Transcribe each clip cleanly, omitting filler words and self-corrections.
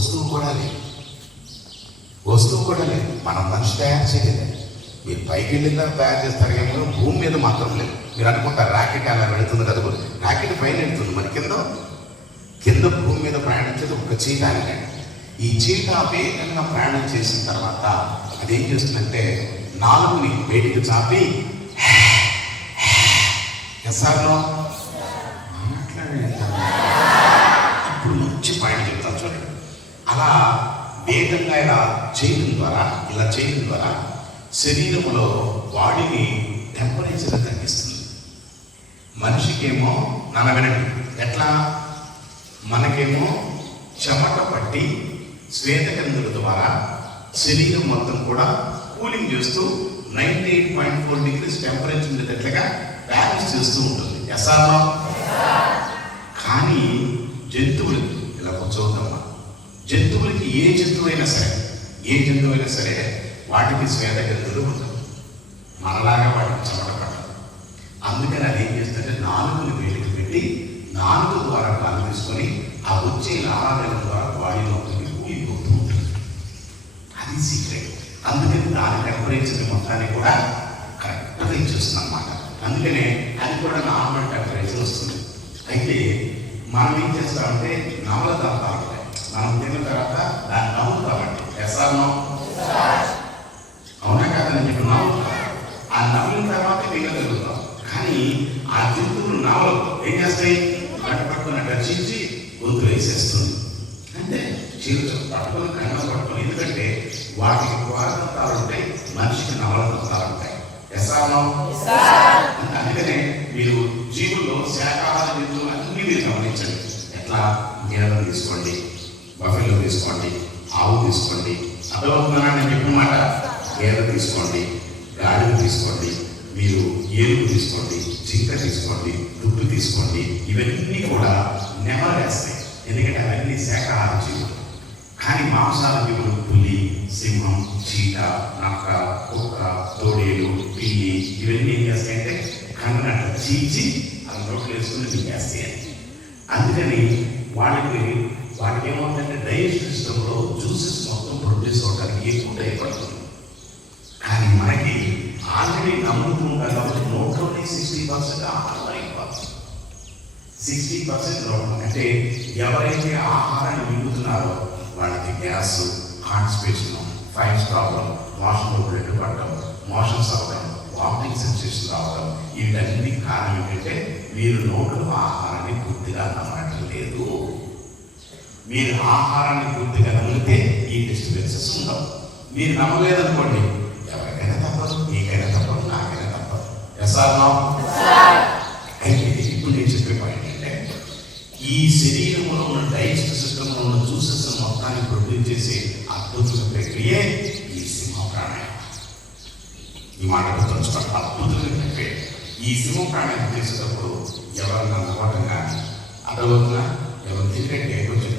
వస్తువు కూడా లేదు, మనం మనిషి తయారు చేయలేదు. మీరు పైకి వెళ్ళిందా తయారు చేస్తారు కానీ భూమి మీద మాత్రం లేదు. మీరు అనుకుంటారు రాకెట్ అలా వెళుతుంది కదా, రాకెట్ పైన వెళుతుంది, మరి కింద భూమి మీద ప్రయాణించేది ఒక చీటానే. ఈ చీట వేగంగా ప్రయాణం చేసిన తర్వాత అదేం చేస్తుందంటే నాలుగుని బయటికి చాపి ఎస్ఆర్లో ఇప్పుడు మంచి పాయింట్ చెప్తాను చూడండి. అలా వేగంగా ఇలా చేయడం ద్వారా శరీరంలో బాడీని టెంపరేచర్ తగ్గిస్తుంది. మనిషికేమో నలగనండి ఎట్లా, మనకేమో చెమట పట్టి శ్వేతకందుల ద్వారా శరీరం మొత్తం కూడా కూలింగ్ చేస్తూ 98.4 degrees టెంపరేచర్ ఉండేటట్లుగా బ్యాలెన్స్ చేస్తూ ఉంటుంది. ఎస్ఆర్లో కానీ జంతువులకి ఇలా కూర్చోవద్దమ్మా, జంతువులకి ఏ జంతువైనా సరే వాటికి శ్వేతగ్రంథులు ఉండవు, మనలాగా వాటికి చెమట పడదు. అందుకని అది ఏం చేస్తుంటే నాలుగుని వేలికి పెట్టి నాలుగు ద్వారా గాలి తీసుకొని ఆ వచ్చే లాభాల ద్వారా బాడీలో కూలిపోతూ ఉంటుంది. అది సీక్రెట్. అందుకని దాని టెంపరేచర్ మొత్తాన్ని కూడా కరెక్ట్గా ఇచ్చేస్తుంది అన్నమాట. అందుకనే అది కూడా నార్మల్ టెంపరేచర్ వస్తుంది. అయితే మనం ఏం చేస్తామంటే నవల దంతాలు ఉంటాయి, మనం తిన్న తర్వాత దాన్ని నవ్వుతామంటే ఎస్ఆర్నో అవునా కాదని చెప్పి నవ్వుతాం. ఆ నవ్విన తర్వాత మిగలగలుగుతాం. కానీ ఆ జంతువులు నవలు ఏం చేస్తాయి, పట్టుకున్నట్టు చీల్చి గొంతు వేసేస్తుంది. అంటే చీల్చు పట్టుకొని కన్నం పట్టుకొని, ఎందుకంటే వాటికి ద్వారదంతాలు ఉంటాయి, మనిషికి నవల దంతాలు ఉంటాయి. ఎస్ఆర్నో అందుకనే మీరు జీవుల్లో శాకాహార జంతువులు అన్ని మీరు గమనించండి. ఎట్లా గేదెలు తీసుకోండి, బఫెలో తీసుకోండి, ఆవు తీసుకోండి, అర్థమవుతుందా నేను చెప్పిన మాట. గేదె తీసుకోండి, గాడిద తీసుకోండి, మీరు ఏనుగు తీసుకోండి, జింక తీసుకోండి, దుడ్డు తీసుకోండి, ఇవన్నీ కూడా నెమరేస్తాయి. ఎందుకంటే అవన్నీ శాకాహార జీవులు. కానీ మాంసాహార జీవులు పులి, సింహం, చీట, నక్క, కుక్క, తోడేలు, పిల్లి ఇవన్నీ ఏం చేస్తాయంటే కన్నట్టు చీల్చి అవి నోట్లు వేసుకుని మింగేస్తాయి. అందుకని వాటికి ఏమవుతుందంటే డైజెషన్ సిస్టంలో జ్యూసెస్ మొత్తం ప్రొడ్యూస్ అవడానికి ఎక్కువ టైం పడుతుంది. కానీ మనకి ఆల్రెడీ నమ్ముతూ ఉంటారు కాబట్టి నోట్లోనే 60% ఆహారం అయిపోతుంది. 60% నోట్లో అంటే ఎవరైతే ఆహారాన్ని మింగుతున్నారో వాళ్ళకి గ్యాస్, కాన్స్టిపేషన్, ఫైల్స్ ప్రాబ్లం, మోషన్లో బ్లడ్ పడటం, మోషన్స్ అవ్వడం, వామిటింగ్ సెన్సేషన్ రావడం, వీటన్ని కారణం ఏంటంటే మీరు నోట్లో ఆహారాన్ని పూర్తిగా నమ్మటం లేదు. మీరు ఆహారాన్ని పూర్తిగా నమ్మితే ఈ డిస్టర్బెన్సెస్ ఉండవు. మీరు నమ్మలేదనుకోండి, ఎవరికైనా తప్పదు, మీకైనా తప్పదు, నాకైనా తప్పదు. ఎస్ఆర్నో అయితే ఇప్పుడు నేను చెప్పే పాయింట్ ఏంటంటే ఈ శరీరంలో ఉన్న డైజెస్టివ్ సిస్టంలో ఉన్న జ్యూసెస్ మొత్తాన్ని ప్రొడ్యూస్ చేసే అద్భుతమైన ప్రక్రియ ఈ సింహ ప్రాణాయామం. ఈ మాట గుర్తుంచుకోండి, అద్భుతమైన ప్రక్రియ. ఈ సింహ ప్రాణాయామం చేసేటప్పుడు ఎవరన్నా నవ్వటం కానీ అదవుతున్నా ఎవరు తిరిగంటే కొంచెం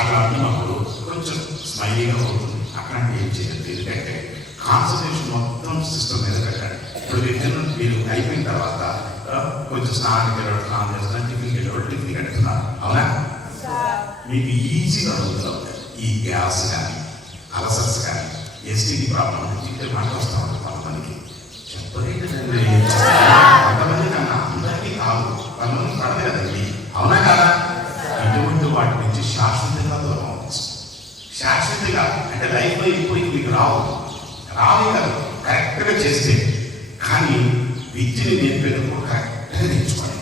అట్లా అన్నప్పుడు కొంచెం స్మైలీగా అవుతుంది. అట్లాంటి ఏం చేయాలి, ఎందుకంటే కాన్సన్ట్రేషన్ మొత్తం సిస్టమ్ మీద పెట్టండి. ఇప్పుడు మీరు అయిపోయిన తర్వాత కొంచెం స్నానానికి వెళ్ళడం, స్నానం చేస్తున్నారు, టిఫిన్కి వెళ్ళడం, టిఫిన్ కడుతున్నారు, అవునా? మీకు ఈజీగా అవుతుంది. ఈ గ్యాస్ కానీ అలసర్స్ కానీ ఎస్టీడీ ప్రాబ్లం ఇక్కడ మాట వస్తూ ఉంటుంది. కొంతమందికి చెప్పలేదండి, కొంతమంది కన్నా అందరికీ కాదు, కొంతమంది పడదు కదండి, అవునా కదా? ఇటువంటి వాటి నుంచి శాశ్వతంగా దూరం అవుతుంది. శాశ్వతంగా అంటే లైఫ్లో ఇప్పుడు మీకు రావే కాదు, కరెక్ట్గా చేస్తే. కానీ విద్యని నేర్పేటప్పుడు కరెక్ట్గా నేర్చుకోండి,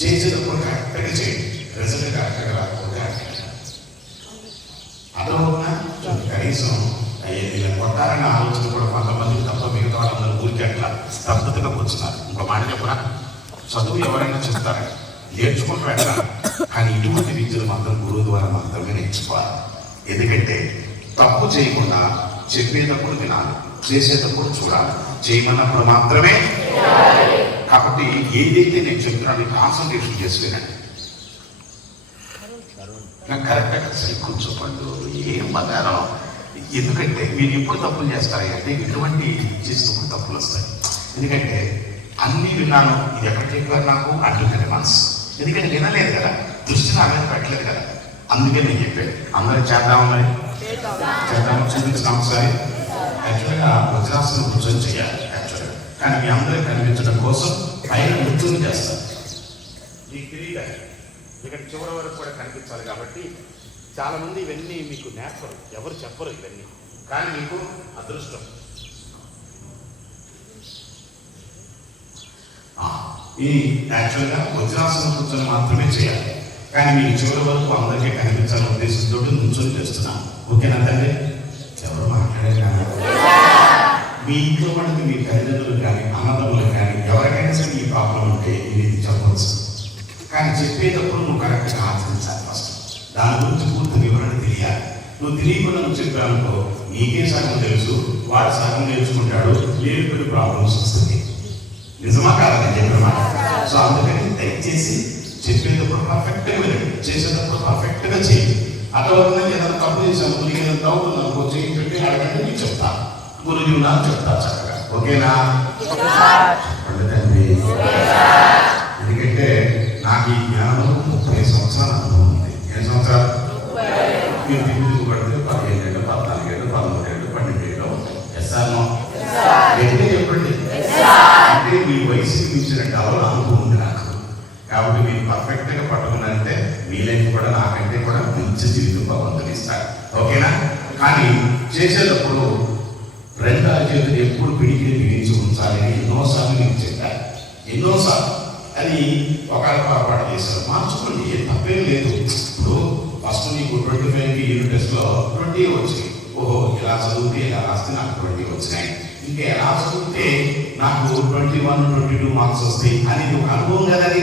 చేసేటప్పుడు కరెక్ట్గా చేయండి, రిజల్ట్ కరెక్ట్గా రాకపోతే అదవునా కనీసం ఇలా కొట్టాలన్న ఆలోచన కూడా కొంతమందికి తప్ప మిగతా వాళ్ళందరూ ఊరికి అట్లా స్తబ్దతగా కూర్చున్నారు. ఇంకో మాట చెప్పరా, చదువు ఎవరైనా చెప్తారు, నేర్చుకుంటూ వెళ్ళాలి. కానీ ఇటువంటి విద్యలు మాత్రం గురువు ద్వారా మాత్రమే నేర్చుకోవాలి. ఎందుకంటే తప్పు చేయకుండా చెప్పేటప్పుడు వినాలి, చేసేటప్పుడు చూడాలి, చేయమన్నప్పుడు మాత్రమే. కాబట్టి ఏదైతే నేను చెప్తున్నాను కాన్సన్ట్రేషన్ చేసుకున్నాను. నాకు కరెక్ట్గా సరి కూర్చోపండు ఏం బంగారం. ఎందుకంటే మీరు ఎప్పుడు తప్పులు చేస్తారు అంటే ఇటువంటి చేసినప్పుడు తప్పులు వస్తాయి. ఎందుకంటే అన్నీ విన్నాను, ఇది ఎక్కడ చెప్పారు నాకు అంటుందండి మనసు. ఎందుకంటే వినలేదు కదా, దృష్టి నా మీద పెట్టలేదు కదా. అందుకే నేను చెప్పాను అందరూ చేద్దామని చేద్దామని చూపించిన ఒకసారి. యాక్చువల్గా వజ్రాసనం కూర్చొని చేయాలి యాక్చువల్గా, కానీ మీ అందరూ కనిపించడం కోసం పైన కూర్చొని చేస్తారు. మీకు తెలియదు ఇక్కడ చివరి వరకు కూడా కనిపించాలి కాబట్టి చాలా మంది ఇవన్నీ మీకు నేర్పరు, ఎవరు చెప్పరు ఇవన్నీ, కానీ మీకు అదృష్టం. ఈ యాక్చువల్గా వజ్రాసనం కూర్చొని మాత్రమే చేయాలి, కానీ మీకు చివరి వరకు అందరికీ కనిపించాలనే ఉద్దేశంతో కూర్చొని చేస్తున్నాను. ఓకేనా తండ్రి? ఎవరు మాట్లాడారు కానీ మీ ఇంట్లో వాళ్ళకి మీ తల్లిదండ్రులు కానీ అన్నదమ్ములు కానీ ఎవరికైనా సరే ఈ ప్రాబ్లం ఉంటే ఇది చెప్పవచ్చు, కానీ చెప్పేటప్పుడు నువ్వు కరెక్ట్గా ఆచరించాలి. ఫస్ట్ దాని గురించి పూర్తి వివరణ తెలియాలి. నువ్వు తెలియకుండా నువ్వు చెప్పానుకో నీకే సగం తెలుసు, వాడు సగం నేర్చుకుంటాడు, లేని ప్రాబ్లమ్స్ వస్తుంది. నిజమా కాదని చెప్పిన. సో అందుకని దయచేసి చెప్పేటప్పుడు పర్ఫెక్ట్గా వినండి, చేసేటప్పుడు పర్ఫెక్ట్గా చేయండి. అటువంటి ఏదైనా తప్పు చేసాము, నీకు ఏదైనా డౌట్ ఉందనుకో చేయి పెట్టి అడగండి, నీకు చెప్తా, గురుజీ నాకు చెప్తా చక్కగా. ఓకేనా? తండ్రి, ఎందుకంటే నాకు ఈ జ్ఞానం 30 సంవత్సరాల అనుభవం ఉంది. 8 సంవత్సరాలు మీరు తిరిగి పడితే 15 ఏళ్ళు, 14 ఏళ్ళు, 13 ఏళ్ళు, 12 ఏళ్ళు. ఎస్ఆర్నో ఎప్పుడే చెప్పండి. అంటే మీ వయసుకి మించిన డబల్ అనుభవం ఉంది నాకు, కాబట్టి మీరు పర్ఫెక్ట్గా పట్టుకున్నారంటే మీ లైఫ్ కూడా నాకంటే కూడా మంచి జీవితం భగవంతుడు ఇస్తాడు. ఓకేనా? కానీ చేసేటప్పుడు రెండు చేతులు ఎప్పుడు పిడికి బిగించి ఉంచాలి అని ఎన్నోసార్లు మీకు చెప్పారు, ఎన్నోసార్లు. అది ఒకవేళ పొరపాటు చేశారు, మార్చుకోండి, ఏం తప్పేం లేదు. ఇప్పుడు ఫస్ట్ నీకు 25కి యూనిట్ టెస్ట్లో 20 వచ్చాయి. ఓహో ఇలా చదివితే ఇలా రాస్తే నాకు 20 వచ్చినాయి, ఇంకా ఎలా చదివితే నాకు 21, 22 మార్క్స్ వస్తాయి అనేది ఒక అనుభవం కదా. అది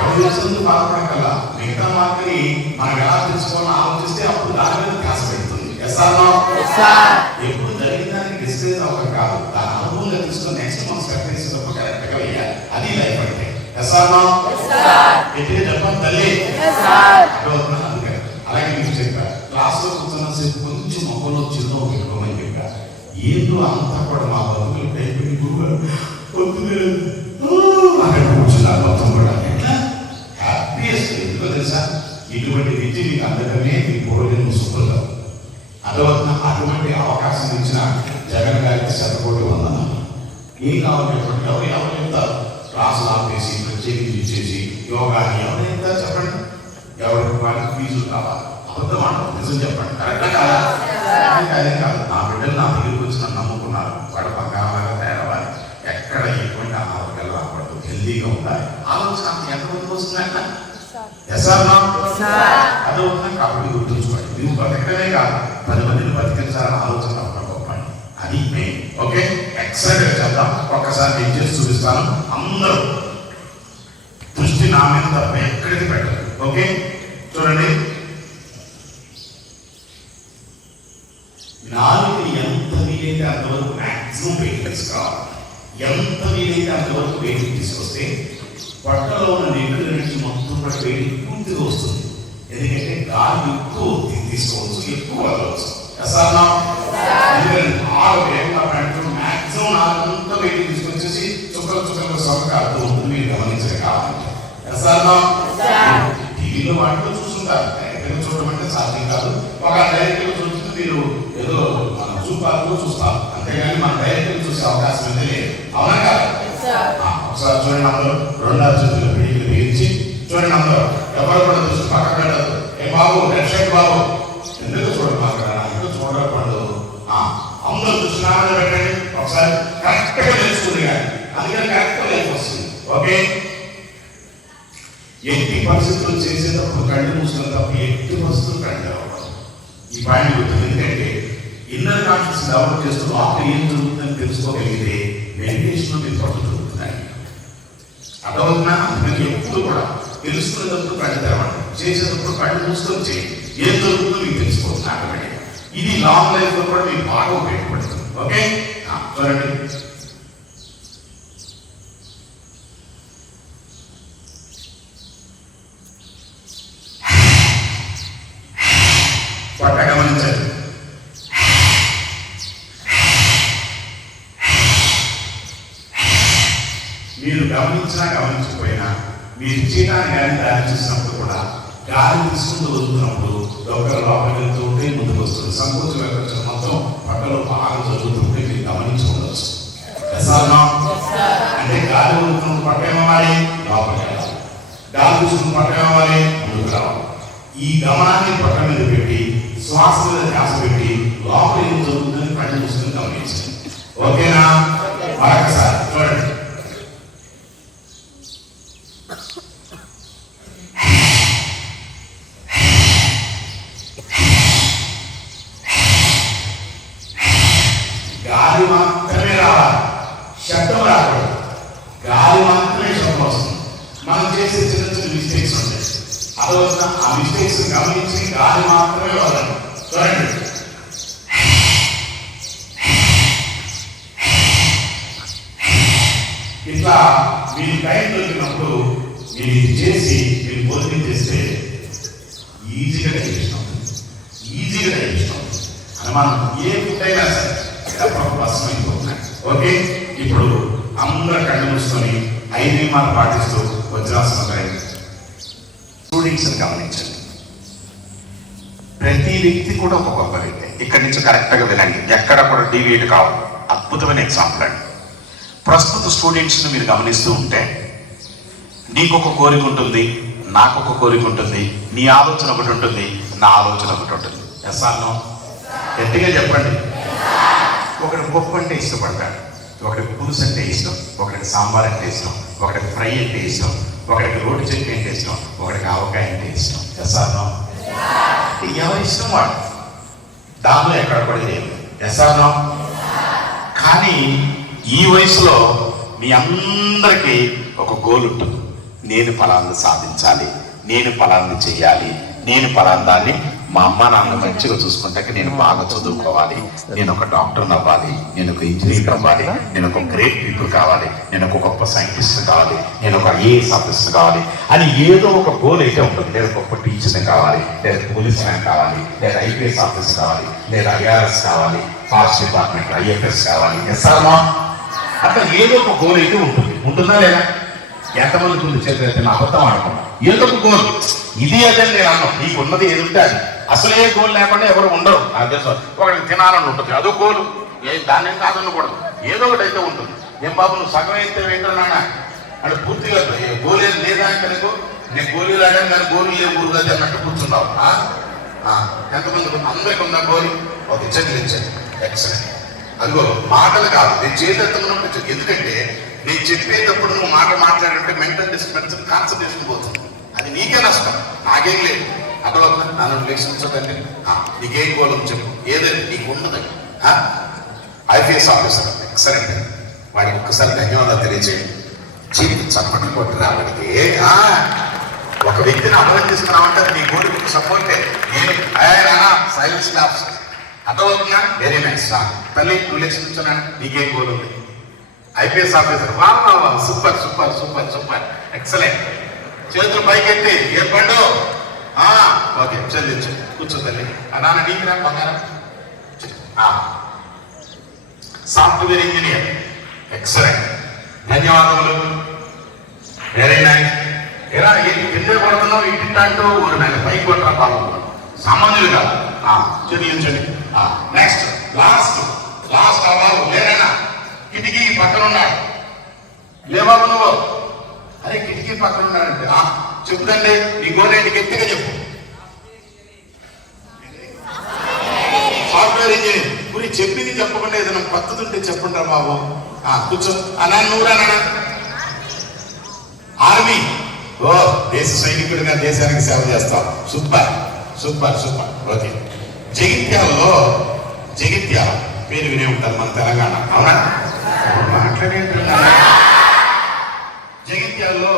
ఎవరు బాధపడకల్లా మిగతా మార్కుని మనం ఎలా తెలుసుకోవాలని ఆలోచిస్తే అప్పుడు దాని మీద ధ్యాస పెడుతుంది. ఎప్పుడు జరిగిన దానికి డిస్కరేజ్ అవ్వక కాదు, దాని అనుభవంగా తీసుకొని నెక్స్ట్ మనం స్టెప్ వేసేటప్పుడు కరెక్ట్గా వేయాలి. అది లైఫ్ అంటే. ఎట్టిగా చెప్పాలి తల్లి. అందుకని అలాగే మీకు చెప్పారు, క్లాస్లో కూర్చున్న సేపు కొంచెం మొక్కలో చిరునవ్వు పెట్టుకోమని చెప్పారు. ఏందో అంతా కూడా మా బతుకులు టైపింగ్ అక్కడ కూర్చున్నారు మొత్తం కూడా. హ్యాపీయెస్ట్ ఎందుకో తెలుసా, ఇటువంటి విద్య మీకు అందడమే మీ పూర్వజన్మ సుకృతం. అటువంటి అవకాశం ఇచ్చిన జగన్ గారికి శతకోటి వందనాలు. ఏం కావాలి చెప్పండి, ఎవరు చెప్తారు? క్లాసులు ఆపేసి ప్రత్యేకించి ఇచ్చేసి యోగాని ఎవరు చెప్తారు చెప్పండి? ఎవరికి వాళ్ళకి ఫీజులు కావాలి, అబద్ధం అంటారు, నిజం చెప్పండి, కరెక్టా కాదా? అదే కాదు, నా బిడ్డలు నా దగ్గరికి వచ్చి నన్ను నమ్ముకున్నారు, వాడు బంగారంగా తయారవ్వాలి, ఎక్కడ ఎటువంటి ఆరోగ్యాలు రాకూడదు, హెల్దీగా ఉండాలి. ఆలోచన ఎంతమంది వస్తుందంట? అదే అవుతుంది. కాబట్టి గుర్తుంచుకోండి, నువ్వు బతకడమే కాదు 10 మందిని బతికించాలని ఆలోచన గొప్పండి, అది మెయిన్. ఓకే, ఎక్సలెంట్ చేద్దాం. ఒక్కసారి నేను చేసి చూపిస్తాను. అందరూ దృష్టి నా మీద తప్ప ఎక్కడికి పెట్టదు. ఓకే, చూడండి. నాలుగుని ఎంత వీలైతే అంతవరకు మ్యాక్సిమం వెయిట్ తీసుకోవాలి. ఎంత వీలైతే అంతవరకు వెయిట్ తీసుకొస్తే పొట్టలో ఉన్న నెగ్గుల నుంచి మొత్తం కూడా వేడి పూర్తిగా వస్తుంది. ఎందుకంటే గాలి ఎక్కువ తీసుకోవచ్చు, ఎక్కువ వదలవచ్చు. ఆరు వేగంగా పెంచడం మ్యాక్సిమం నాలుగంతా వెయిట్ తీసుకొచ్చేసి చుక్కలు సొక్క కాదు ఉంటుంది. మీరు గమనించే కావాలంటే టీవీలో వాటిలో చూస్తుంటారు, డైరెక్ట్గా చూడడం అంటే సాధ్యం కాదు. ఒక డైరెక్ట్గా చూస్తుంటే మీరు ఏదో మన చూపాలకు చూస్తాం, అంతేగాని మన డైరెక్ట్గా చూసే అవకాశం అయితే లేదు. అవునా కాదు? ఒకసారి చూడండి, అందరూ 2 చేతులు పిడికిలు బిగించి చూడండి. అందరూ ఎవరు కూడా దృష్టి పక్కన పెట్టదు. ఏ బాబు లెఫ్ట్ సైడ్ బాబు ఎందుకు చూడమాకరా, ఎందుకు చూడకూడదు. అందరూ దృష్టి నా మీద పెట్టండి. ఒకసారి కరెక్ట్గా తెలుసుకుంది కానీ అందుకని కరెక్ట్గా లైఫ్ వస్తుంది. ఓకే, ఎట్టి పరిస్థితులు చేసేటప్పుడు కళ్ళు మూసుకున్న తప్ప ఎట్టి వస్తువులు కళ్ళు తెరవడం. ఈ పాయింట్ గుర్తుంది. ఎందుకంటే ఇన్నర్ కాన్షియస్ డెవలప్ చేస్తూ లోపల ఏం జరుగుతుందని తెలుసుకోగలిగితే మెడిటేషన్ మీరు పట్టు జరుగుతున్నాయి. అర్థమవుతున్నా? అందుకని ఎప్పుడు కూడా తెలుసుకునేటప్పుడు కళ్ళు తెరవండి, చేసేటప్పుడు కళ్ళు మూసుకొని చేయండి. ఏం జరుగుతుందో మీకు తెలుసుకోవచ్చు ఆటోమేటిక్గా. ఇది లాంగ్ లైఫ్ లో కూడా మీకు బాగా ఉపయోగపడుతుంది. ఓకే, చూడండి. పట్ట గమనించండి. మీరు గమనించినా గమనించకపోయినా మీరు చేయడానికి కానీ దారి చూసినప్పుడు కూడా గాలి తీసుకుంటూ వదులుతున్నప్పుడు ఒకరు లోపలికి వెళ్తూ ఉంటే ముందుకు వస్తుంది. సంకోచం ఎక్కడ మొత్తం పక్కలో బాగా జరుగుతుంటే మీరు గమనించుకోవచ్చు. అంటే గాలి వదులుతున్న పక్క ఏమవ్వాలి, లోపలికి వెళ్ళాలి. గాలి తీసుకున్న పక్క ఏమవ్వాలి, ముందుకు రావాలి. ఈ గమనాన్ని పక్క మీద పెట్టి శ్వాస మీద ధ్యాస పెట్టి లోపల ఏం జరుగుతుందని కళ్ళు చూసుకుని గమనించండి. ఓకేనా? మరొకసారి చూడండి. గాలి మాత్రమే రావాలి, శబ్దం రాకూడదు. గాలి మాత్రమే శబ్దం వస్తుంది. మనం చేసే చిన్న చిన్న మిస్టేక్స్ ఉంటాయి. అదొక ఆ మిస్టేక్స్ గమనించి గాలి మాత్రమే వదలండి. చూడండి, ఇట్లా మీరు టైం దొరికినప్పుడు మీరు ఇది చేసి మీరు భోజనం చేస్తే ఈజీగా డైజెషన్ అవుతుంది. ఈజీగా డైజెషన్ అవుతుంది. అని మనం ఏ ఫుడ్ అయినా సరే భస్మైపోతున్నాయి. ఓకే, ఇప్పుడు అందరూ కళ్ళు మూసుకొని 5 నియమాలు పాటిస్తూ వజ్రాసనం ట్రైన్. స్టూడెంట్స్ గమనించండి. ప్రతి వ్యక్తి కూడా ఒక గొప్ప వ్యక్తి. ఇక్కడి నుంచి కరెక్ట్గా వినండి, ఎక్కడ కూడా డీవియేట్ కావు. అద్భుతమైన ఎగ్జాంపుల్ అండి. ప్రస్తుత స్టూడెంట్స్ని మీరు గమనిస్తూ ఉంటే నీకు ఒక కోరిక ఉంటుంది, నాకు ఒక కోరిక ఉంటుంది, నీ ఆలోచన ఒకటి ఉంటుంది, నా ఆలోచన ఒకటి ఉంటుంది. Yes or no? గట్టిగా చెప్పండి. ఒకటి పప్పు అంటే ఇష్టపడతాడు, ఒకటికి పులుసు అంటే ఇష్టం, ఒకటికి సాంబార్ అంటే ఇష్టం, ఒకటికి ఫ్రై అంటే ఇష్టం, ఒకటికి రోటి చట్నీ అంటే ఇష్టం, ఒకటికి ఆవకాయ అంటే ఇష్టం. Yes or no? ఎవరి ఇష్టం వాడు, దానిలో ఎక్కడ కూడా లేదు. Yes or no? కానీ ఈ వయసులో మీ అందరికీ ఒక గోల్ ఉంటుంది. నేను ఫలాన్ని సాధించాలి, నేను ఫలాన్ని చెయ్యాలి, నేను ఫలాన్ని మా అమ్మ నాన్న మంచిగా చూసుకుంటే నేను బాగా చదువుకోవాలి, నేను ఒక డాక్టర్ అవ్వాలి, నేను ఒక ఇంజనీర్ అవ్వాలి, నేను ఒక గ్రేట్ పీపుల్ కావాలి, నేను ఒక గొప్ప సైంటిస్ట్ కావాలి, నేను ఒక ఐఏఎస్ ఆఫీసర్ కావాలి అని ఏదో ఒక గోల్ అయితే ఉంటుంది. లేదా గొప్ప టీచర్ని కావాలి, లేదా పోలీస్ మ్యాన్ కావాలి, లేదా ఐపీఎస్ ఆఫీసర్ కావాలి, లేదా ఐఆర్ఎస్ కావాలి, ఫారెస్ట్ డిపార్ట్మెంట్ ఐఎఫ్ఎస్ కావాలి. ఎస్ఆర్మా అట్లా ఏదో ఒక గోల్ అయితే ఉంటుంది. ఉంటుందా లేదా? ఎంతమందికి ఉంది చేతి అబద్ధం ఆడకుండా ఏదో ఒక గోల్. ఇది అదే నేను అన్నాను, నీకు ఉన్నది ఏది ఉంటే అది. అసలే గోల్ లేకుండా ఎవరు ఉండరు. నాకు తెలుసు, ఒకరికి తినాలని ఉంటుంది, అదో గోలు. దాన్ని కాదనకూడదు, ఏదో ఒకటి అయితే ఉంటుంది. ఏం బాబు నువ్వు సగం అయితే ఏంటన్నా అంటే పూర్తిగా గోలు ఏం లేదా అంటే నేను గోళీలు ఆడాను కానీ గోలు ఏ ఊరు కదా అన్నట్టు కూర్చున్నావు. ఎంతమంది అందరికీ ఉందా గోలు? ఒక ఇచ్చండి ఎక్సలెంట్. అదిగో మాటలు కాదు, నేను చేతున్నప్పుడు. ఎందుకంటే నేను చెప్పేటప్పుడు నువ్వు మాట మాట్లాడంటే మెంటల్ డిస్టర్బెన్స్, కాన్సన్ట్రేషన్ పోతుంది. అది నీకే నష్టం, నాకేం లేదు. అక్కడ నన్ను లెక్కించదండి. నీకేం గోళం చెప్పు, ఏదైనా నీకు ఉండదండి. ఐపీఎస్ ఆఫీసర్ ఎక్సలెంట్, వాడికి ఒక్కసారి ధన్యవాదాలు తెలియజేయండి. జీవితం చప్పట్లు కొట్టి రావడానికి ఒక వ్యక్తిని అమలు తీసుకున్నామంటే నీ గోలికి సపోర్టే. నేను సైలెన్స్ ఆఫీసర్ అర్థమవుతుందా? Very nice. తల్లి నువ్వు లెక్కించున్నా, నీకేం గోల్ ఉంది? IPS officer. వా super super super super excellent. చేతులు పైకెత్తి ఏం పండు? ఓకే చదివించు, కూర్చో తల్లి. నాన్న నీకు రా బంగారం. సాఫ్ట్వేర్ ఇంజనీర్ ఎక్సలెంట్, ధన్యవాదములు, వెరీ నైస్. ఎలా కింద పడుతున్నావు ఇంటింటూ ఊరి మీద పైకి కొట్టరా బాబు, సామాన్యులు కాదు. చదివించండి. నెక్స్ట్ లాస్ట్ బాబు లేరైనా కిటికీ పక్కన ఉన్నాడు. లే బాబు నువ్వు. అరే కిటికీ పక్కన ఉన్నాడంటే చెప్తండి నీ గోరేంటి గట్టిగా చెప్పు. సాఫ్ట్వేర్ ఇంజనీర్ గురించి చెప్పింది చెప్పకుండా ఏదైనా పద్ధతి ఉంటే చెప్పండి బాబు. కూర్చో. అన్నా నువ్వురా నాన్న. ఆర్మీ. ఓ దేశ సైనికుడిగా దేశానికి సేవ చేస్తావు. Super super super. Okay. Jagtial పేరు వినే ఉంటారు మన తెలంగాణ, అవునా? మాట్లాడేంటి? జగిత్యాలలో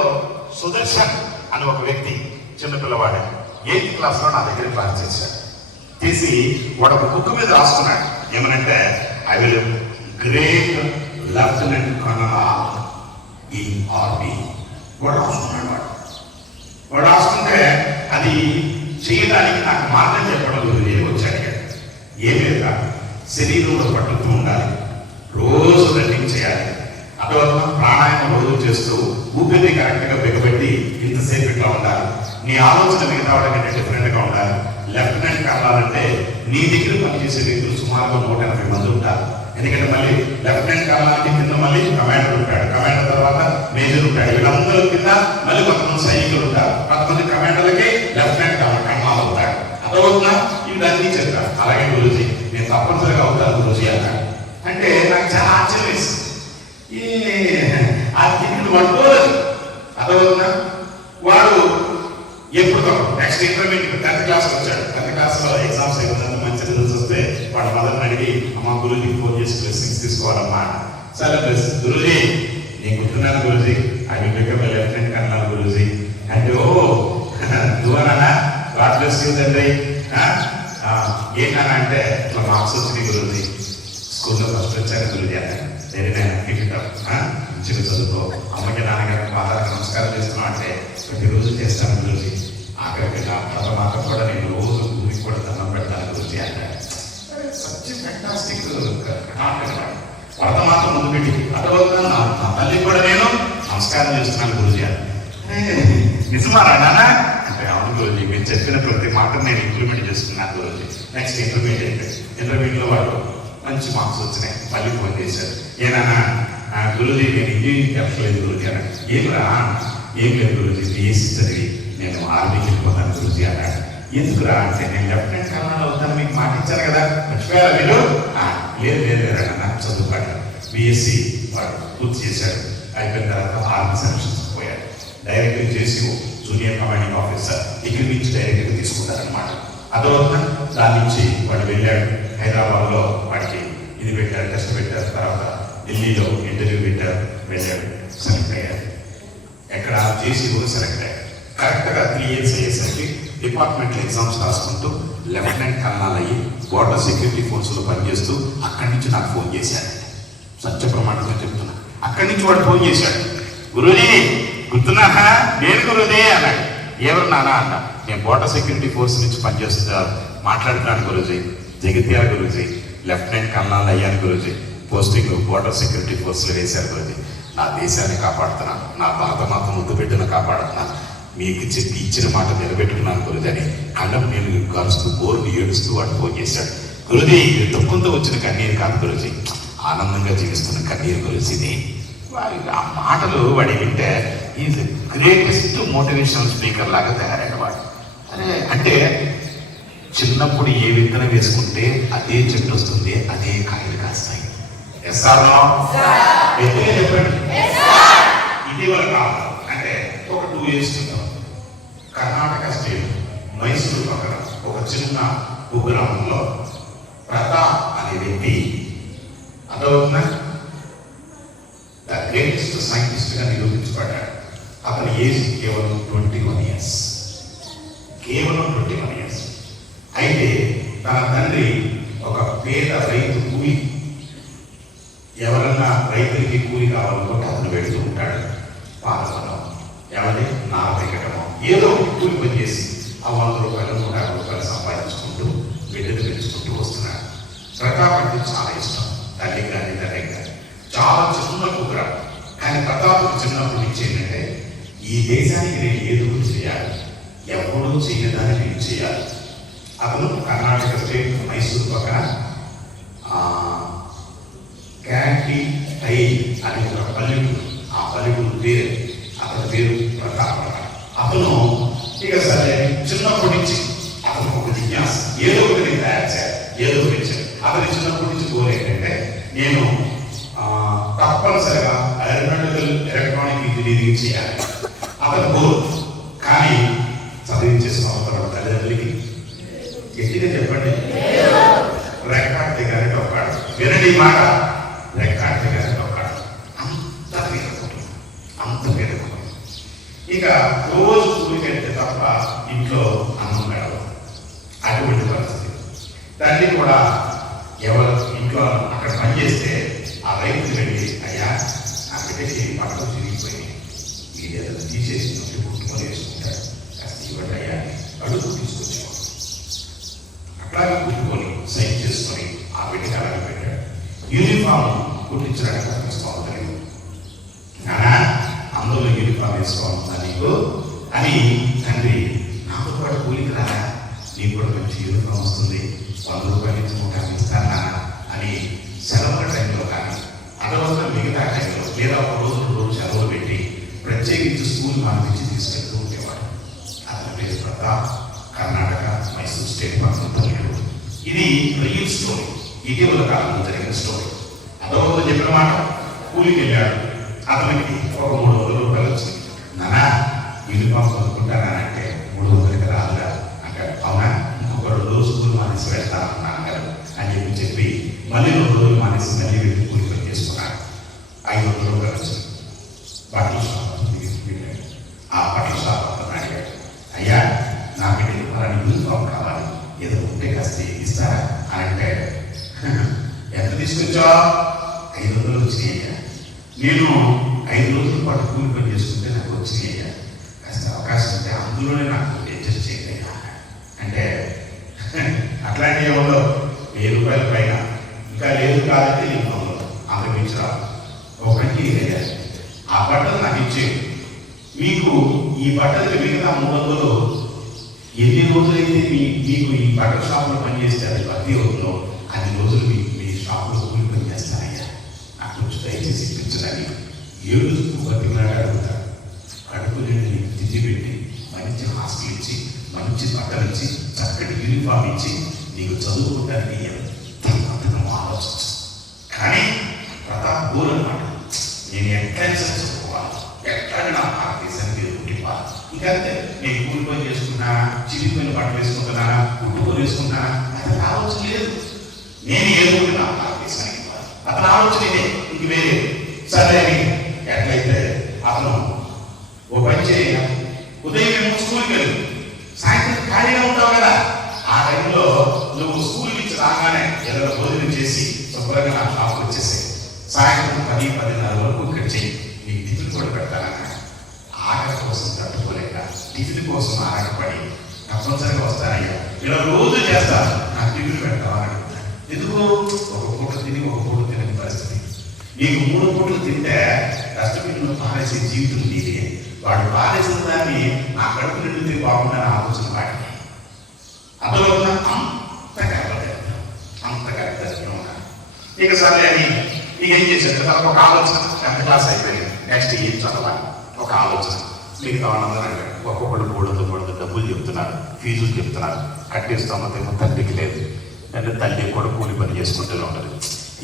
సుదర్శన్ అని ఒక వ్యక్తి, చిన్నపిల్లవాడు, 8th క్లాస్లో నా దగ్గర క్లాస్ చేశాడు. చేసి వాడు ఒక బుక్ మీద రాసుకున్నాడు. ఏమనంటే I will great lieutenant colonel in army. వాడు రాసుకున్నాడు. వాడు రాసుకుంటే అది చేయడానికి నాకు మార్గం చెప్పడం లేదు. వచ్చాడు ఏమీ లేదు, శరీరంలో పట్టుతూ ఉండాలి, రోజు రన్నింగ్ చేయాలి, అటువంటి ప్రాణాయామం రోజు చేస్తూ ఊపిరిని కరెక్ట్గా బిగబెట్టి ఇంతసేపు ఇట్లా ఉండాలి, నీ ఆలోచన మిగతా వాళ్ళ కంటే డిఫరెంట్గా ఉండాలి. లెఫ్టినెంట్ కర్నల్ నీ దగ్గర పనిచేసే వ్యక్తులు సుమారుగా 180 మంది ఉంటారు. ఎందుకంటే మళ్ళీ లెఫ్టినెంట్ కర్నల్కి కింద మళ్ళీ కమాండర్ ఉంటాడు, కమాండర్ తర్వాత మేజర్ ఉంటాడు, వీళ్ళందరూ కింద మళ్ళీ కొంతమంది సైనికులు ఉంటారు, కొంతమంది కమాండర్లకి లెఫ్టినెంట్ కర్నల్ అవుతాడు. అదవుతున్నా ఇవన్నీ చెప్తారు. అలాగే గురూజీ నేను తప్పనిసరిగా అవుతాను గురూజీ అన్నాడు. అంటే నాకు చాలా ఆశ్చర్యం వేసింది. ఆ దిక్కులు పట్టుకోలేదు. అదవుతున్నా వాడు ఎప్పుడు నెక్స్ట్ ఇంటర్మీడియట్ 10th క్లాస్ వచ్చాడు. 10th క్లాస్లో ఎగ్జామ్స్ అయిపోతుంది, మంచి రిజల్ట్స్ వస్తే వాడు మదర్ని అడిగి అమ్మ గురూజీకి ఫోన్ చేసి బ్లెస్సింగ్స్ తీసుకోవాలమ్మా. సరే గురూజీ నేను గుర్తున్నాను గురూజీ, I will become lieutenant colonel గురూజీ అంటే ఓ నువ్వనా గాడ్ బ్లెస్ యూ తండ్రి. ఏంటన్నా అంటే ఇట్లా మార్క్స్ వచ్చినాయి గురూజీ, స్కూల్లో ఫస్ట్ వచ్చాను గురూజీ అన్నాను. నేను మంచిగా చదువుకో, అమ్మకి నాన్నగారికి బాగా నమస్కారం చేస్తున్నావు అంటే ప్రతిరోజు చేస్తాను గురూజీ. ఆఖరికి నా భర్త మాత్రం కూడా నేను రోజు గురికి కూడా దండం పెడతాను గురూజీ అంటాడు. సచ్ ఫ్యాంటాస్టిక్ భర్త మాత్రం ముందు పెట్టి అదవుతున్నా నా తల్లికి కూడా నేను నమస్కారం చేస్తున్నాను గురూజీ అని. నిజమారా నాన్న అంటే అవును గురూజీ, మీరు చెప్పిన ప్రతి మాట నేను ఇంప్లిమెంట్ చేస్తున్నాను గురూజీ. నెక్స్ట్ ఇంటర్మీడియట్లో వాడు మంచి మార్క్స్ వచ్చినాయి. మళ్ళీ ఫోన్ చేశారు, ఏనా గురూజీ నేను ఇంజనీరింగ్ చెప్పలేదు గురూజీ అన్నాడు. ఏమిరా? ఏం లేదు గురూజీ, బిఎస్సీ చదివి నేను ఆర్మీకి వెళ్ళిపోతాను గురూజీ అన్నాడు. ఎందుకురా అంటే నేను లెఫ్టినెంట్ కర్నల్ అవుతాను మీకు మాట ఇచ్చాను కదా, మర్చిపోయారా మీరు? లేదు అన్న చదువుతాడు. బిఎస్సీ వాడు పూర్తి చేశాడు. అయిపోయిన తర్వాత ఆర్మీ సెలక్షన్స్ పోయాడు. డైరెక్ట్గా చేసి జూనియర్ కమాండింగ్ ఆఫీసర్ డిగ్రీ నుంచి డైరెక్ట్గా తీసుకుంటారనమాట. అదొక దాని నుంచి వాడు వెళ్ళాడు. హైదరాబాద్లో వాడికి ఇది పెట్టారు, టెస్ట్ పెట్టారు. తర్వాత ఢిల్లీలో ఇంటర్వ్యూ పెట్టారు, వెళ్ళాడు, సెలెక్ట్ అయ్యాడు. ఎక్కడ చేసి కూడా సెలెక్ట్ అయ్యాడు. కరెక్ట్గా 3 years అయ్యేసరికి డిపార్ట్మెంట్లో ఎగ్జామ్స్ రాసుకుంటూ లెఫ్టినెంట్ కర్నల్ అయ్యి బోర్డర్ సెక్యూరిటీ ఫోర్స్లో పనిచేస్తూ అక్కడి నుంచి నాకు ఫోన్ చేశాడు. సత్య ప్రమాణంగా చెప్తున్నా. అక్కడి నుంచి వాడు ఫోన్ చేశాడు, గురూజీ గుర్తున్నాహా నేను గురూజీ అన్నాడు. ఎవరు నానా అన్నా, నేను బోర్డర్ సెక్యూరిటీ ఫోర్స్ నుంచి పనిచేస్తా మాట్లాడుతున్నాను గురూజీ, జగిత్యాల గురూజీ, లెఫ్టినెంట్ కర్నల్ అయ్యాను గురూజీ, పోస్టింగ్ బోర్డర్ సెక్యూరిటీ ఫోర్స్లో వేశారు గురూజీ. నా దేశాన్ని కాపాడుతున్నాను, నా భారత మాత ముద్దు బిడ్డను కాపాడుతున్నాను, మీకు చెప్పి ఇచ్చిన మాట నిలబెట్టుకున్నాను గురూజీ అని కళ్ళం నీళ్ళు కలుస్తూ బోర్ని ఏడుస్తూ వాడు ఫోన్ చేశాడు. గురూజీ దుఃఖంతో వచ్చిన కన్నీరు కాదు గురూజీ, ఆనందంగా జీవిస్తున్న కన్నీరు గురూజీని. ఆ మాటలు వాడి వింటే ఈజ్ గ్రేటెస్ట్ మోటివేషనల్ స్పీకర్ లాగా తయారైన వాడు. అరే అంటే చిన్నప్పుడు ఏ విత్తనం వేసుకుంటే అదే చెట్టు వస్తుంది, అదే కాయలు కాస్తాయి. చెప్పండి. ఇటీవల కాలం అంటే ఒక 2 years కర్ణాటక స్టేట్ మైసూరు పక్కన ఒక చిన్న కుగ్రామంలో ప్రతాప్ అనే వ్యక్తి అదవుతున్న ద గ్రేటెస్ట్ సైంటిస్ట్గా నిరూపించబడ్డాడు. అతని ఏజ్ కేవలం 21 years. కేవలం 21 years. అయితే తన తండ్రి ఒక పేద రైతు కూలి, ఎవరన్నా రైతులకి కూలి కావాలనుకుంటే అతను వెళుతూ ఉంటాడు. పాలకొనం ఎవరి నాగరికటమో ఏదో కూలి పని చేసి ఆ 100 రూపాయలు 150 రూపాయలు సంపాదించుకుంటూ బిడ్డలు పెంచుకుంటూ వస్తున్నాడు. ప్రతాప్ అంటే చాలా ఇష్టం, తల్లి కానీ తండ్రి కానీ. చాలా చిన్న కుగ్రా, కానీ ప్రతాప్ చిన్నప్పటి నుంచి ఏంటంటే ఈ దేశానికి నేను ఏదో చేయాలి, ఎవరో చేయడానికి నేను చేయాలి. అతను కర్ణాటక స్టేట్ మైసూరు పక్కన క్యాంటీ టై అనే ఒక పల్లెటూరు, ఆ పల్లెటూరు పేరు అతని పేరు ప్రతాప్. అతను ఇక సరే చిన్నప్పటి నుంచి అతను ఒక జిజ్ఞాస, ఏదో ఒకటి తయారు చేయాలి, ఏదో ఒకటి చేయాలి. అతని చిన్నప్పటి నుంచి గోల్ ఏంటంటే నేను తప్పనిసరిగా ఎలక్ట్రానిక్ ఇంజనీరింగ్ చేయాలి అతను గోల్. కానీ చదివించేసిన అవసరం తల్లిదండ్రులకి గట్టిగా చెప్పండి, రెక్కాడితే కానీ ఒక్కాడు. వినండి ఈ మాట, రెక్కాడితే కానీ ఒక్కాడు. అంత పేదకుడు. ఇక రోజు కూలికెళ్తే తప్ప ఇంట్లో అన్నం గడవదు. అటువంటి పరిస్థితి. తండ్రి కూడా ఎవరు ఇంట్లో అక్కడ పనిచేస్తే ఆ రైతు వెళ్ళి, అయ్యా ఆ బిడ్డకి పక్కకు చిరిగిపోయి వీడేదో తీసేసి కుట్టుకొని వేసుకుంటాడు, కాస్త ఇవ్వండి అయ్యా అడుగు తీసుకొచ్చి అట్లాగే కుట్టుకొని సైన్ చేసుకొని ఆ బిడ్డకి అలాగే పెట్టాడు. యూనిఫామ్ కుట్టించడానికి తీసుకోవాలి, నానా అందులో యూనిఫామ్ వేసుకోవాలన్నా నీకు అని తండ్రి కూలికి రా, నీకు కూడా మంచి యూనిఫామ్ వస్తుంది, 100 రూపాయలు ఇచ్చి 150 ఇస్తానా అని సెలవుల టైంలో కానీ అదవసరం మిగతా టైంలో లేదా ఒక రోజు 2 రోజులు సెలవులు పెట్టి ప్రత్యేకించి స్కూల్ మానిపించి తీసుకెళ్తూ ఉండేవాడు. అతని పేరు ప్రతాప్, కర్ణాటక, మైసూర్ స్టేట్ పక్కన పల్లెటూరు. ఇది రియల్ స్టోరీ, ఇటీవల కాలంలో జరిగిన స్టోరీ. అదొక చెప్పిన మాట, కూలికి వెళ్ళాడు. అతనికి ఒక 300 రూపాయలు వచ్చింది. నానా యూనిఫామ్ కొనుక్కుంటానంటే 300కి రాదుగా అంటాడు. అవునా, ఇంకొక 2 రోజులు స్కూల్ మానేసి వెళ్తానన్నా అంటారు అని చెప్పి మళ్ళీ 2 రోజులు మానేసి మళ్ళీ వెళ్ళి కూలి పని చేసుకున్నాడు. 500 రూపాయలు వచ్చింది. బట్టల షాప్ ఆ బట్టల షాప్ అతను అడిగాడు, అయ్యా నాకు యూనిఫామ్ కావాలి, ఏదో ఉంటే కాస్త ఇస్తారా అని అంటే, ఎంత తీసుకొచ్చావు? 500 వచ్చినాయ్యా. నేను 5 రోజుల పాటు కూలి పని చేసుకుంటే నాకు వచ్చినాయ్యా, కాస్త అవకాశం ఉంటే అందులోనే నాకు అడ్జస్ట్ చేయగలిగా అంటే, అట్లాంటివి ఎవరో 1000 రూపాయల పైన ఇంకా లేదు కాదంటే నేను ఆలోచించరా ఒక పనికి ఆ బట్టలు నాకు ఇచ్చేది. మీకు ఈ బట్టలు మిగతా 300 ఎన్ని రోజులైతే మీకు ఈ బట్టల షాపులో పనిచేస్తే అది భర్తీ అవుతుందో అన్ని రోజులు మీ షాపులో కూలి పని చేస్తానయ్యా, నాకు కొంచెం దయచేసి ఇప్పించదని ఏడుస్తూ బతికినాడు అడుగుతాడు. కడుపు నీళ్ళు తిండి పెట్టి మంచి హాస్టల్ ఇచ్చి మంచి బట్టలు ఇచ్చి చక్కటి యూనిఫామ్ ఇచ్చి నీకు చదువుకుంటానికి ఎంత ఆలోచించు. కానీ ప్రతాప్ గోల్ అనమాట, నేను ఎట్లయినా చదువుకోవాలి, ఎట్లా నా భారతదేశానికి ఎదుర్కొంటున్నాను. ఇంకంతే, నేను కూలి పని చేసుకుంటున్నా, చిరిగిపోయిన బట్టలు వేసుకుంటున్నా, కుటుంబం వేసుకుంటున్నా, అతని ఆలోచన లేదు. నేను ఎదుర్కొంటున్నా భారతదేశానికి, అతని ఆలోచన ఇదే, ఇంక వేరే. సరే అని ఎట్లయితే అతను ఓ పని చేయ, ఉదయం మేము స్కూల్కి వెళ్ళి సాయంత్రం ఖాళీగా ఉంటావు కదా, ఆ టైంలో నువ్వు స్కూల్ నుంచి రాగానే ఏదైనా భోజనం చేసి శుభ్రంగా నా షాప్కి వచ్చేసాయి. సాయంత్రం 10-10:30 వరకు ఇక్కడ చెయ్యి, నీకు టిఫిన్ కూడా పెడతానన్నా. ఆకలి కోసం తట్టుకోలేక టిఫిన్ కోసం ఆగపడి తప్పనిసరిగా వస్తానయ్యా, ఇలా రోజు చేస్తాను, నాకు టిఫిన్ పెడతామని అడుగుతాను. ఎందుకు? ఒక పూట తిని ఒక పూట తినని పరిస్థితి. నీకు 3 పూటలు తింటే డస్ట్బిన్లో పారేసే జీవితం నీదే. వాడు పారేసిన దాన్ని నా కడుపు నిండితే బాగుందని ఆలోచన వాడిని. అందులో అంత కరెక్ట్ ఉన్నా. ఇక సరే అని ఇక ఏం చేశాడు, తనకు ఒక ఆలోచన. 10th క్లాస్ అయిపోయింది, నెక్స్ట్ ఏం చదవాలి ఒక ఆలోచన. మిగతా వాళ్ళందరూ అడిగాడు, ఒక్కొక్కడు 300 డబ్బులు చెప్తున్నారు, ఫీజులు చెప్తున్నారు, కట్టేస్తామేమో తండ్రికి లేదు, అంటే తల్లి కూడా కూలి పని చేసుకుంటూనే ఉంటుంది.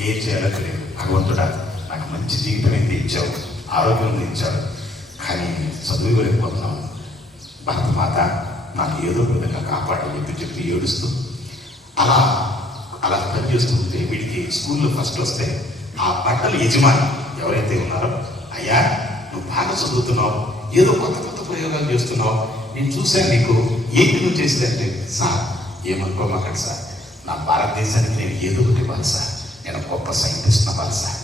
ఏం చేయాలో తెలియదు. భగవంతుడా, నాకు మంచి జీవితం అయితే ఇచ్చావు, ఆరోగ్యం ఇచ్చాడు, కానీ చదువు ఇవ్వలేకపోతున్నావు. భర్త మాత నాకు ఏదో విధంగా కాపాడని చెప్పి ఏడుస్తూ అలా పని చేస్తుంటే వీడికి స్కూల్లో ఫస్ట్ వస్తే ఆ బట్టల యజమాని ఎవరైతే ఉన్నారో, అయ్యా నువ్వు బాగా చదువుతున్నావు, ఏదో కొత్త ప్రయోగాలు చేస్తున్నావు, నేను చూశాను, నీకు ఏంటి నువ్వు చేసేదంటే, సార్ ఏమనుకోమాకండి సార్, నా భారతదేశానికి నేను ఏదో ఒకటి ఇవ్వాలి సార్, నేను గొప్ప సైంటిస్ట్ అవ్వాలి సార్,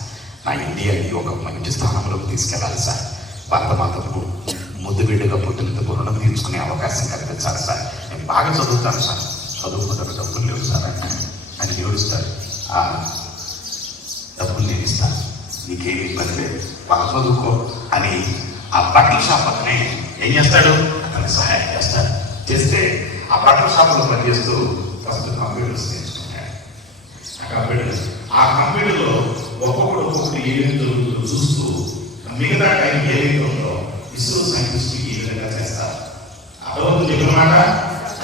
నా ఇండియాని ఒక మంచి స్థానంలోకి తీసుకెళ్ళాలి సార్, భారతమాతకు ముద్దు బిడ్డగా పుట్టినందుకు రుణం తీర్చుకునే అవకాశం కల్పించాలి సార్, నేను బాగా చదువుతాను సార్, చదువుకుంటాను, డబ్బులు లేవు సార్ అని ఏడుస్తాడు. ఆ డబ్బులు నేను ఇస్తాను, నీకేమి ఇబ్బంది లేదు, బాగా చదువుకో అని ఆ బట్టల షాప్ అతనే ఏం చేస్తాడు, అతనికి సహాయం చేస్తాడు. చేస్తే ఆ బట్టల షాపులో పనిచేస్తూ ఫస్ట్ కంప్యూటర్స్ నేర్చుకుంటాడు. ఆ కంప్యూటర్లో ఒక్కొక్కటి ఏమేమి జరుగుతుందో చూస్తూ మిగతా టైం ఏదైతే ఉందో ఇస్రో సైంటిస్ట్ ఈ విధంగా చేస్తారు. అదొక చెప్పినమాట,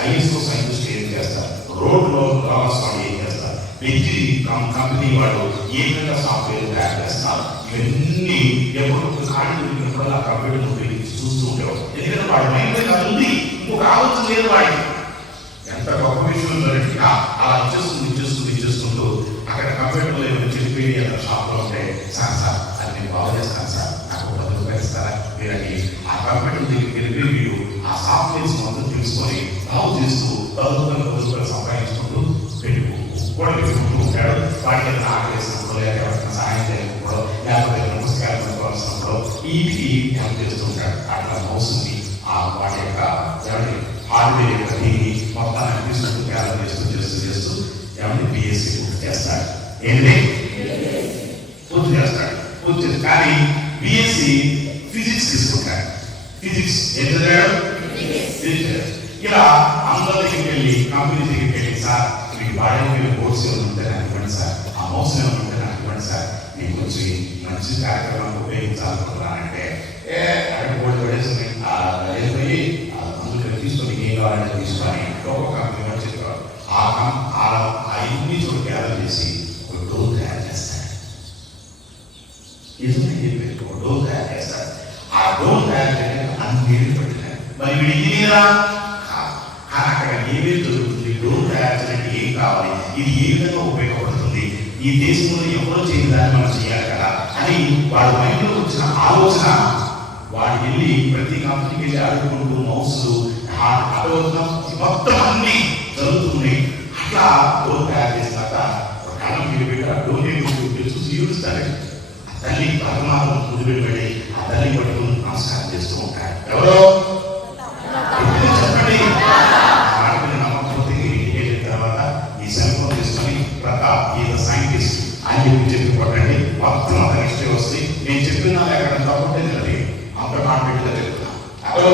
ఐఎస్ఓ సైంటిస్ట్ ఏం చేస్తారు, రోడ్లో రావాల్సిన ఏం చేస్తారు, పెంచి కంపెనీ వాళ్ళు ఏ విధంగా సాఫ్ట్వేర్ తయారు చేస్తారు, ఇవన్నీ ఎప్పుడు ఖాళీ దొరికినప్పుడు ఆ కంప్యూటర్ ఉపయోగించి చూస్తూ ఉండేవాడు. ఎందుకంటే వాడు మైండ్ అది ఉంది, ఇంకొక ఆలోచన లేదు వాడికి. ఎంత గొప్ప విషయం అలా ఇచ్చేసుకుంటూ అక్కడ కంప్యూటర్లో ఏమైనా చెప్పి అక్కడ షాప్లో ఉంటే, సార్ అది నేను బాగు చేస్తాను సార్, నాకు 10 రూపాయలు ఇస్తారా మీరని ఆ కంప్యూటర్ దగ్గరికి వెళ్ళి మీరు ఆ సాఫ్ట్వేర్స్ మొత్తం తెలుసుకొని బాగు చేస్తూ 10 రూపాయలు సంపాదించుకుంటూ పెట్టుకుంటూ ఉంటాడు. వాటికి ఆకలి వేసినప్పుడు లేకపోతే సహాయం చేయకపోవడం, లేకపోతే పుస్తకాలు కొనుక్కోవాల్సినప్పుడు వీటికి హెల్ప్ చేస్తూ ఉంటాడు. అట్లా మౌసుని వాటి యొక్క హార్డ్వేర్ యొక్క దీన్ని మొత్తాన్ని తీసుకుంటూ తయారు చేస్తూ ఏమంటే బిఎస్సీ పూర్తి చేస్తాడు. ఏంటి పూర్తి చేస్తాడు. కానీ బిఎస్సీ ఫిజిక్స్ తీసుకుంటాడు. ఫిజిక్స్ ఏం చదివాడు? ఇలా అందరి దగ్గరికి వెళ్ళి కంపెనీ దగ్గరికి వెళ్ళి సార్ మీకు వాడే బోర్డ్స్ ఏమైనా ఉంటే నాకు ఇవ్వండి సార్, ఆ మౌస్ ఏమైనా ఉంటే నాకు ఇవ్వండి సార్, నేను కొంచెం మంచి కార్యక్రమాన్ని ఉపయోగించాలనుకుంటున్నానంటే అక్కడ బోర్డు పడేసుకుని వెళ్ళిపోయి అందులో తీసుకొని ఏం కావాలంటే తీసుకొని ఒక్కొక్క కంపెనీ అని చెప్పారు. ఆ ఇన్ని చోటు గ్యాదర్ చేసి ఒక డోర్ తయారు చేస్తాడు. నిజమే చెప్పి ఒక డోర్ తయారు చేస్తాడు. ఆ డోర్ తయారు చేయడానికి అన్ని పెట్టినాడు. మరి వీడు ఇంజనీరా? కానీ అక్కడ ఏమేమి దొరుకుతుంది, డోర్ తయారు చేయడానికి ఏం కావాలి, ఇది ఏ విధంగా ఉపయోగపడుతుంది, ఈ దేశంలో ఎవరో చేయని దాన్ని మనం చేయాలి కదా అని వాడి మైండ్లో వచ్చిన ఆలోచన వాడు వెళ్ళి ప్రతి కంపెనీకి వెళ్ళి ఆడుకుంటూ మౌస్లు మొత్తం అన్ని జరుగుతున్నాయి. అట్లా డోర్ తయారు చేసినాక ఒక కాలం పెట్టి ఆ డోర్ చూసి ఏడుస్తాడు. తల్లి పరమాత్మ ముందు పెట్టి ఆ తల్లి పట్టుకుని నమస్కారం చేస్తూ ఉంటాడు. ఎవరో చెప్పండి. ఆడపిల్ల నమ్మకపోతే వెళ్ళిన తర్వాత ఈ సెల్ ఫోన్ తీసుకొని ప్రతాప్ ఈజ్ సైంటిస్ట్ అని చెప్పి కొట్టండి, మొత్తం అతని హిస్టరీ వస్తే నేను చెప్పిన ఎక్కడ తప్పట్లేదు, అంత కాన్ఫిడెంట్గా చెప్తున్నాను. ఎవరో